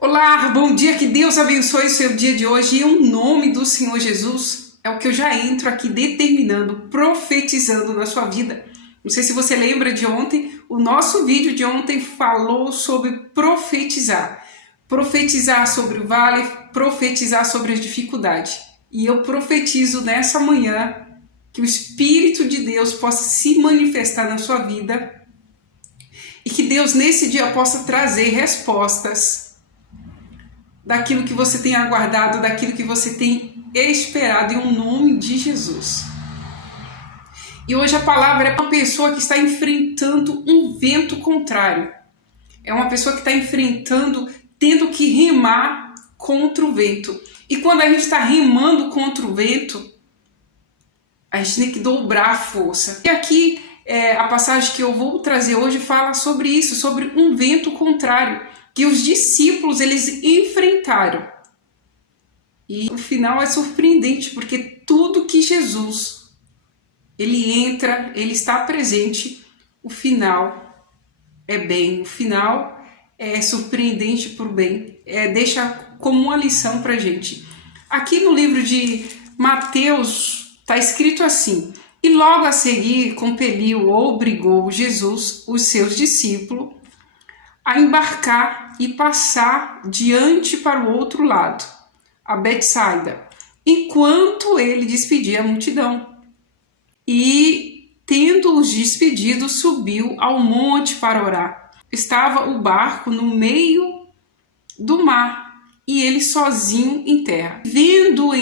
Olá, bom dia, que Deus abençoe o seu dia de hoje e o nome do Senhor Jesus é o que eu já entro aqui determinando, profetizando na sua vida. Não sei se você lembra de ontem, o nosso vídeo de ontem falou sobre profetizar. Profetizar sobre o vale, profetizar sobre as dificuldades. E eu profetizo nessa manhã que o Espírito de Deus possa se manifestar na sua vida e que Deus nesse dia possa trazer respostas daquilo que você tem aguardado, daquilo que você tem esperado, em nome de Jesus. E hoje a palavra é para uma pessoa que está enfrentando um vento contrário. É uma pessoa que está enfrentando, tendo que remar contra o vento. E quando a gente está remando contra o vento, a gente tem que dobrar a força. E aqui a passagem que eu vou trazer hoje fala sobre isso, sobre um vento contrário, que os discípulos eles enfrentaram. E o final é surpreendente, porque tudo que Jesus ele entra, ele está presente, o final é bem, o final é surpreendente por bem, deixa como uma lição para a gente. Aqui no livro de Mateus está escrito assim: e logo a seguir compeliu ou obrigou Jesus, os seus discípulos, a embarcar e passar diante para o outro lado, a Betsaida, enquanto ele despedia a multidão. E, tendo-os despedido, subiu ao monte para orar. Estava o barco no meio do mar e ele sozinho em terra, vendo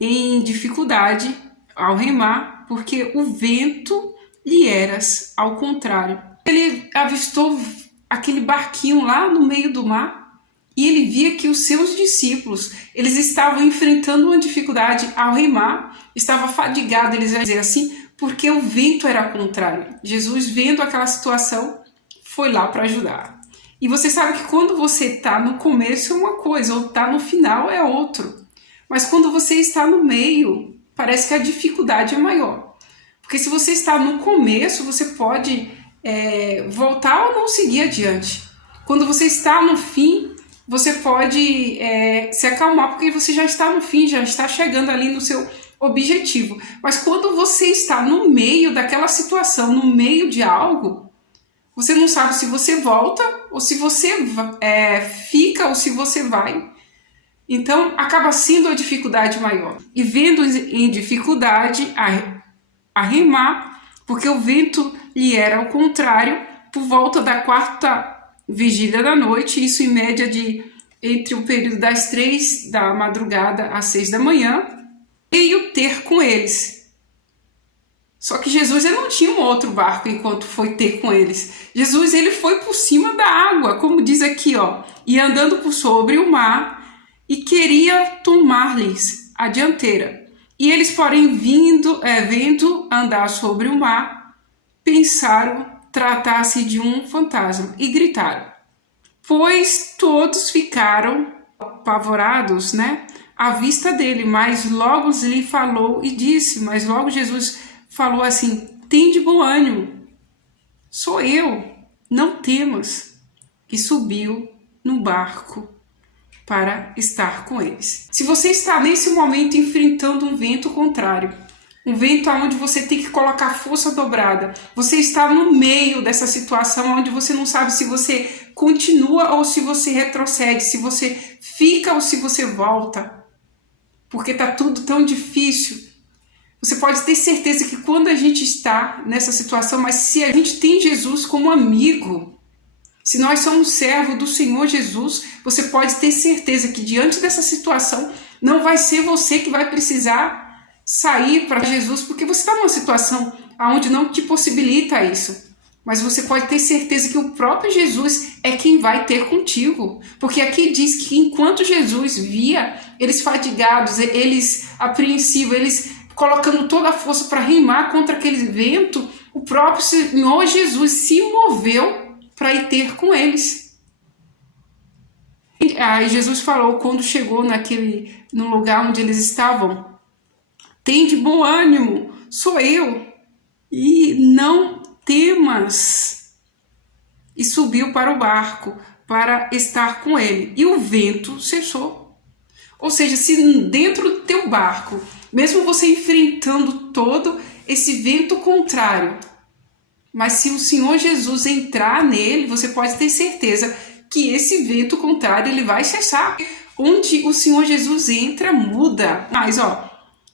em dificuldade ao remar, porque o vento lhe era ao contrário. Ele avistou aquele barquinho lá no meio do mar e ele via que os seus discípulos eles estavam enfrentando uma dificuldade ao remar, estava fadigado, eles iam dizer assim, porque o vento era contrário. Jesus, vendo aquela situação, foi lá para ajudar. E você sabe que quando você está no começo é uma coisa, ou está no final é outro. Mas quando você está no meio, parece que a dificuldade é maior. Porque se você está no começo, você pode voltar ou não seguir adiante. Quando você está no fim, você pode se acalmar, porque você já está no fim, já está chegando ali no seu objetivo. Mas quando você está no meio daquela situação, no meio de algo, você não sabe se você volta, ou se você fica, ou se você vai. Então, acaba sendo a dificuldade maior. E vendo em dificuldade a remar, porque o vento lhe era ao contrário, por volta da 4ª vigília da noite, isso em média entre o período das 3 da madrugada às 6 da manhã, veio ter com eles. Só que Jesus ele não tinha um outro barco enquanto foi ter com eles. Jesus ele foi por cima da água, como diz aqui, e andando por sobre o mar, e queria tomar-lhes a dianteira. E eles, porém, vendo andar sobre o mar, pensaram tratar-se de um fantasma e gritaram. Pois todos ficaram apavorados, à vista dele, mas logo lhe falou e disse, mas logo Jesus falou assim: tende bom ânimo, sou eu, não temas. E subiu no barco para estar com eles. Se você está nesse momento enfrentando um vento contrário, um vento onde você tem que colocar força dobrada, você está no meio dessa situação onde você não sabe se você continua ou se você retrocede, se você fica ou se você volta, porque está tudo tão difícil. Você pode ter certeza que quando a gente está nessa situação, mas se a gente tem Jesus como amigo, se nós somos servos do Senhor Jesus, você pode ter certeza que diante dessa situação não vai ser você que vai precisar sair para Jesus, porque você está numa situação onde não te possibilita isso. Mas você pode ter certeza que o próprio Jesus é quem vai ter contigo. Porque aqui diz que enquanto Jesus via eles fadigados, eles apreensivos, eles colocando toda a força para remar contra aquele vento, o próprio Senhor Jesus se moveu para ir ter com eles. Aí Jesus falou, quando chegou no lugar onde eles estavam: tende bom ânimo, sou eu, e não temas. E subiu para o barco para estar com ele. E o vento cessou. Ou seja, se dentro do teu barco, mesmo você enfrentando todo esse vento contrário, mas se o Senhor Jesus entrar nele, você pode ter certeza que esse vento contrário ele vai cessar. Onde o Senhor Jesus entra, muda. Mas,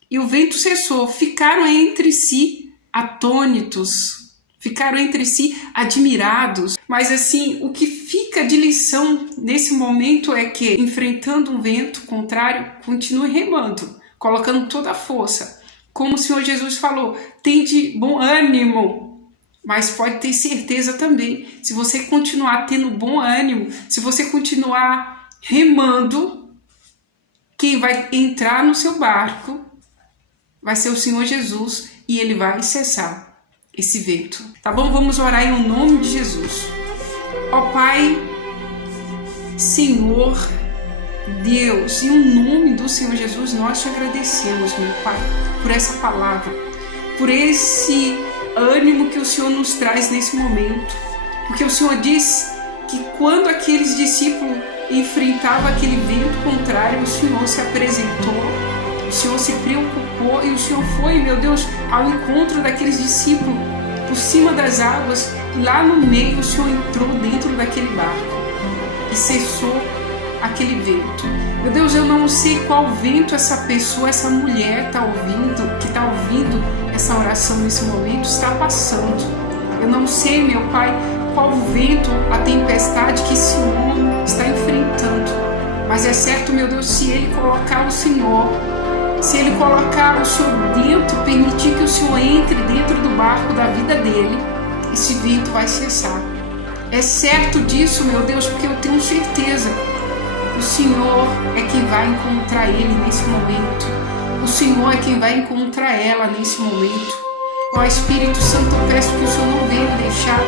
e o vento cessou, ficaram entre si atônitos, ficaram entre si admirados. Mas assim, o que fica de lição nesse momento é que, enfrentando um vento contrário, continue remando, colocando toda a força. Como o Senhor Jesus falou, tende bom ânimo. Mas pode ter certeza também, se você continuar tendo bom ânimo, se você continuar remando, quem vai entrar no seu barco vai ser o Senhor Jesus e ele vai cessar esse vento. Tá bom? Vamos orar em nome de Jesus. Ó Pai, Senhor, Deus, em nome do Senhor Jesus, nós te agradecemos, meu Pai, por essa palavra, por esse ânimo que o Senhor nos traz nesse momento, porque o Senhor diz que quando aqueles discípulos enfrentavam aquele vento contrário, o Senhor se apresentou, o Senhor se preocupou e o Senhor foi, meu Deus, ao encontro daqueles discípulos por cima das águas, e lá no meio o Senhor entrou dentro daquele barco e cessou aquele vento. Meu Deus, eu não sei qual vento essa pessoa, essa mulher está ouvindo, que está ouvindo essa oração nesse momento, está passando. Eu não sei, meu Pai, qual vento, a tempestade que esse homem está enfrentando. Mas é certo, meu Deus, se ele colocar o Senhor, se ele colocar o Senhor dentro, permitir que o Senhor entre dentro do barco da vida dele, esse vento vai cessar. É certo disso, meu Deus, porque eu tenho certeza. O Senhor é quem vai encontrar ele nesse momento. O Senhor é quem vai encontrar ela nesse momento. Ó Espírito Santo, eu peço que o Senhor não venha deixar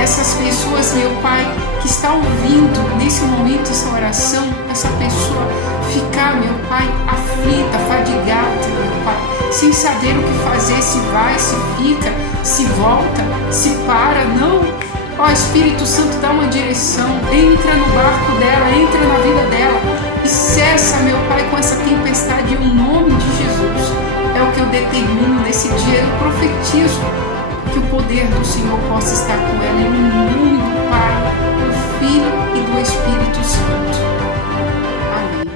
essas pessoas, meu Pai, que está ouvindo nesse momento essa oração, essa pessoa ficar, meu Pai, aflita, fadigada, meu Pai, sem saber o que fazer, se vai, se fica, se volta, se para, não. Ó Espírito Santo, dá uma direção, entra no barco dela, entra na vida dela e cessa, meu Pai, com essa tempestade em nome de Jesus. É o que eu determino nesse dia, eu profetizo que o poder do Senhor possa estar com ela em nome do Pai, do Filho e do Espírito Santo. Amém.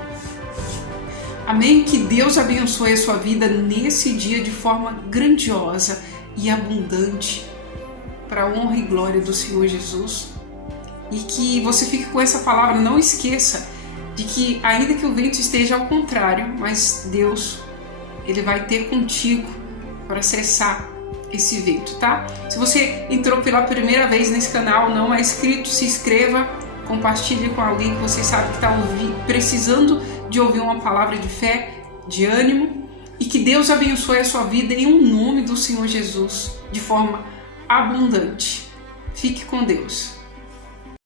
Amém. Que Deus abençoe a sua vida nesse dia de forma grandiosa e abundante, para a honra e glória do Senhor Jesus. E que você fique com essa palavra, não esqueça de que ainda que o vento esteja ao contrário, mas Deus, ele vai ter contigo para cessar esse vento, tá? Se você entrou pela primeira vez nesse canal, não é inscrito, se inscreva, compartilhe com alguém que você sabe que está precisando de ouvir uma palavra de fé, de ânimo, e que Deus abençoe a sua vida em nome do Senhor Jesus, de forma abundante. Fique com Deus.